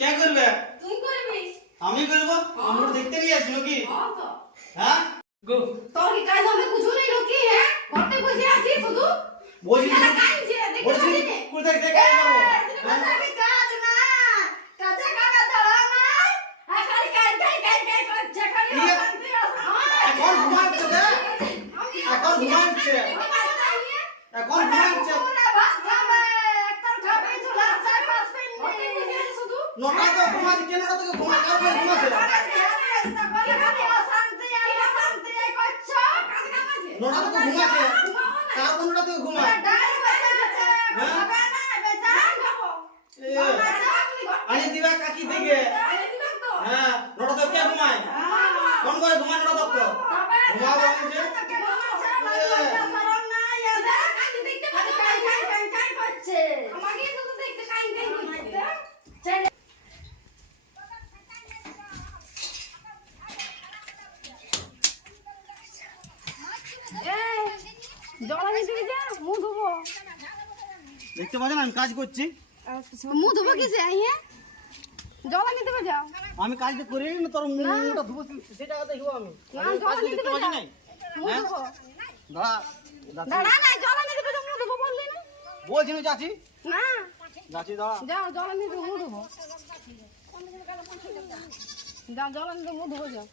কে করবে? তুই করবি। আমি করব? আমরা দেখতে নিয়ে আসি নাকি হ্যাঁ হ্যাঁ? গো। তোর কি কাজ হবে কিছু নেই রকি হ্যাঁ? ঘরতে বসে আছিস শুধু? বলছি এটা কাইছে দেখতে বলছি পাবি না কোথায় থেকে কাজ যাব হ্যাঁ? কাজ না কাজে কাজে দাঁড়া না আর খালি কাজ কাজ কাজ কাজ করছে খালি ইয়ে, অশান্তি এখন ঘুমাচ্ছে রে এখন ঘুমাচ্ছে এখন ঘুমাচ্ছে নটা তো ঘুমাচ্ছে কেন থেকে ঘুমায় কার পরে ঘুমাচ্ছে? নটা থেকে ঘুমাচ্ছে? কার নটা থেকে ঘুমায়? এ, আনি দিবা কাকি দিকে হ্যাঁ নটা থেকে কে ঘুমায়? কোন করে ঘুমায় নটা থেকে ঘুমাবো আমি আমাকে শুধু দেখতে কাই কাই করছে জল আমি দিবি যা মুখ ধুবো দেখতে পাচ্ছেন আমি কাজ করছি। মুখ ধুবো কি যে আইয়ে? জল আমি দেবে যাও আমি কাজটা করি না তোর মুখটা ধুবো সেটা আমি। না, আমি কাজ জল পাচ্ছি পারো। নাই। মুখ হ্যাঁ? ধুবো। দাঁড়া। দাঁড়া। না জল আমি দেবে মুখ ধুবো বললি না। বলছি না যাচ্ছি। না। যাচ্ছি দাঁড়া। যাও জল আমি দেবো মুখ ধুবো। যাও জল আমি দেবো মুখ ধুবো যাও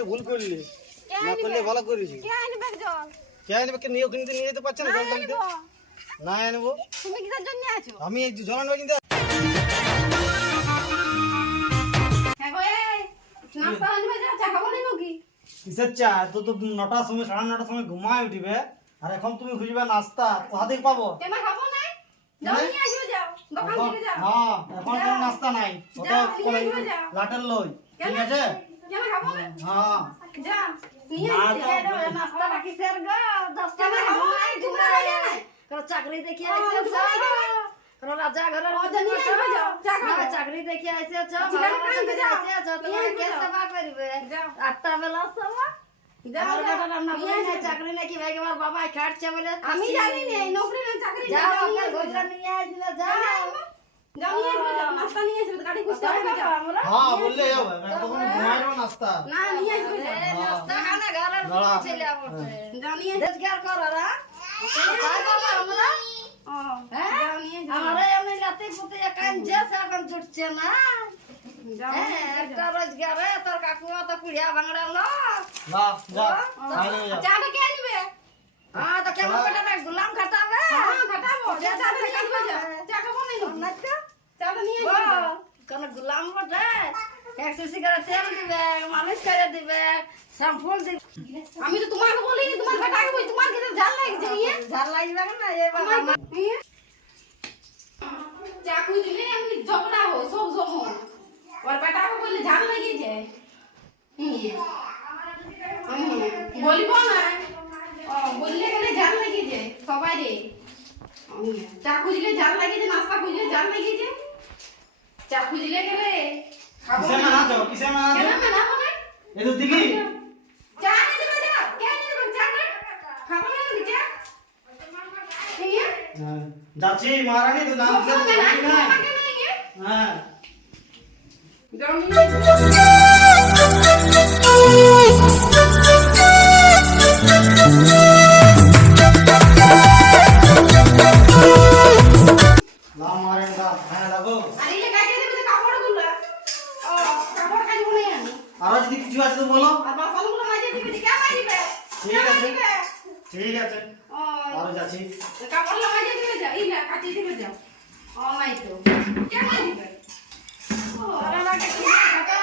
করে ভুল করলি। না করলে ভালো করেছি কে আনবে জল? কে নিয়ে ওখানে নিয়ে যেতে পারছে না জল টানতে? না আনব। তুমি কিসের জন্য আছো? আমি জল আনব কিন্তু। হ্যাঁ কিসের চা? তো তো নটার সময় সাড়ে নটার সময় ঘুমায় উঠিবে। আর এখন তুমি খুঁজবে নাস্তা। কোথা থেকে পাবো? কেন খাব না? হ্যাঁ? এখন কোনো নাস্তা নাই। লাটের লই। ঠিক আছে? হ্যাঁ হয়ে। চাকরি দেখি হ্যাঁ, হয়ে রাজা ঘরের ও, যা নিয়ে আসবে যাও, চা খাব। না, চাকরি দেখি যাও। সেবা করবে। আটটা বেলা। চাকরি নাকি ভাই আমার বাবা খাটছে বলে আমি জানি না চাকরি না যাও যাও নিয়ে আপনার আসবে ঘরটা যাও। নিয়ে আইছিল যাও যাও নিয়ে আসবে যাও নাস্তা নিয়ে আসবে গাড়ি খুঁজতে হবে না যাও আমরা হ্যাঁ বললে যাবে তখন ঘুমাইবো নাস্তা না নিয়ে আসবে যাও এ, নাস্তা খানা ঘরের দাঁড়া। ছেলে আমার যাও নিয়ে আসবে রোজগার কর ওরা তাই বাবা আমরা ও হ্যাঁ? যাও নিয়ে আসবে আমরা এমনি লাতি পুতি কাঁদছে সে এখন ছুটছে না যাও হ্যাঁ, নিয়ে আসবে একটা রোজগারে তোর কাকুয়া তো কুড়িয়া ভাঙড়া লোক যা যা বাইরে যা চাটা কে আনবে হ্যাঁ তো কেমন করে না গুলাম খাটাবে হ্যাঁ খাটাবো যা চাটা নিয়ে আসবে যাও চা খাব না নাকি? নাচতে চাটা নিয়ে আসবে যাও। কোন গুলাম বটে এক শিশি করে তেল দিবে মালিশ করে দিবে শ্যাম্পুল দিবে আমি তো তোমাকে বলি তোমার বেটাকে বলি তোমার খেতে জাল লাগছে ইয়ে? ঝাল লাগবে না তোমার ইয়ে? চাকু দিলে? এমনি ঝগড়া হয় সব সময় ওর বেটাকে বললে ঝাল লাগিয়ে যায় ইয়ে বলব না। বললে গেলে ঝাল লাগিয়ে সবাই রে চা খুঁজলে ঝাল লাগিয়ে যায় নাস্তা খুঁজলে ঝাল লাগিয়ে যায় চা খুঁজলে গেলে किसे मना दो? किसे मना दो? मना होने ये तो दिखी जाने दे बेटा क्या नहीं बन जाने। खाबो ना बेटा ठीक है? हाँ। जाची महारानी तो नाम से ना हाँ। लाम मारेगा है लगो। अरे ये क्या कहते আর যদি কিছু আছে তো বলো? ঠিক আছে। ঠিক আছে। আর যাচ্ছি। কাপড় লাগাই দিবে যা। এই না কাটি দিবে যা। ও নাই তো। কে কেমন দিবে? ও আর কাটা